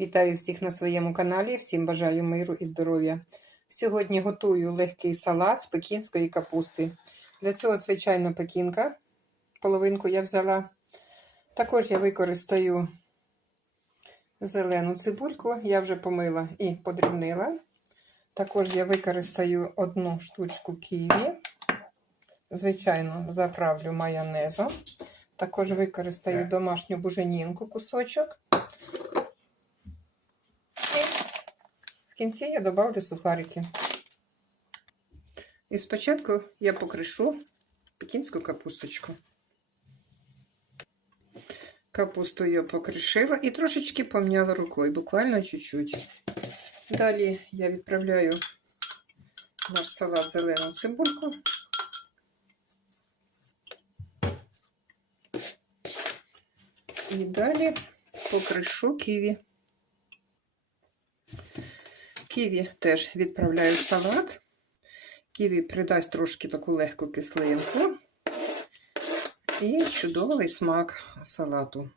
Вітаю всіх на своєму каналі. Всім бажаю миру і здоров'я. Сьогодні готую легкий салат з пекінської капусти. Для цього, звичайно, пекінка. Половинку я взяла. Також я використаю зелену цибульку, я вже помила і подрібнила. Також я використаю одну штучку ківі. Звичайно, заправлю майонезом. Також використаю домашню буженінку кусочок. В кінці я добавлю сухарики. І спочатку я покришу пекінську капусточку. Капусту я покришила і трошечки помняла рукою, буквально чуть-чуть. Далі я відправляю наш салат зелену цибульку. І далі покришу ківі. Ківі теж відправляю в салат. Ківі придасть трошки таку легку кислинку і чудовий смак салату.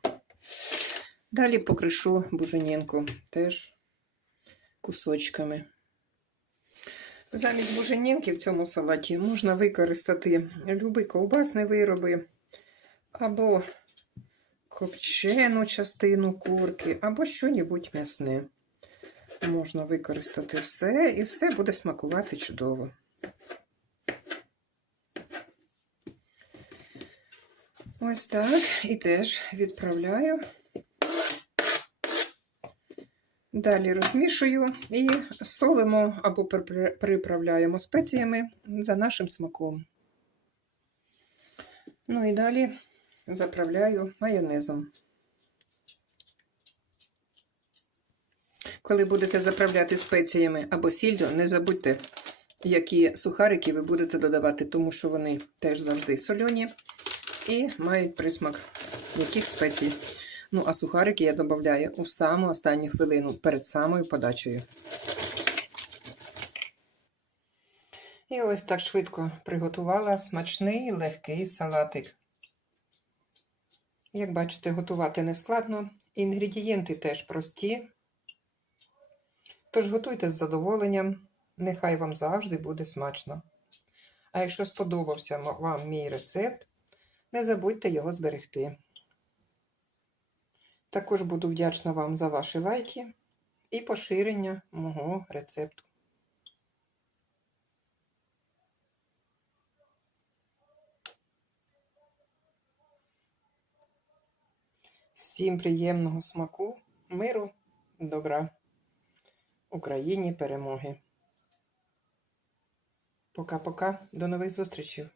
Далі покришу буженінку теж кусочками. Замість буженінки в цьому салаті можна використати любі ковбасні вироби, або копчену частину курки, або що-небудь м'ясне. Можна використати все, і все буде смакувати чудово. Ось так, і теж відправляю. Далі розмішую і солимо або приправляємо спеціями за нашим смаком. Ну і далі заправляю майонезом. Коли будете заправляти спеціями або сіллю, не забудьте, які сухарики ви будете додавати, тому що вони теж завжди сольоні і мають присмак яких спецій. Ну, а сухарики я додаю у саму останню хвилину перед самою подачею. І ось так швидко приготувала смачний легкий салатик. Як бачите, готувати не складно. Інгредієнти теж прості. Тож готуйте з задоволенням, нехай вам завжди буде смачно. А якщо сподобався вам мій рецепт, не забудьте його зберегти. Також буду вдячна вам за ваші лайки і поширення мого рецепту. Всім приємного смаку, миру, добра, Україні перемоги. Пока-пока, до нових зустрічей!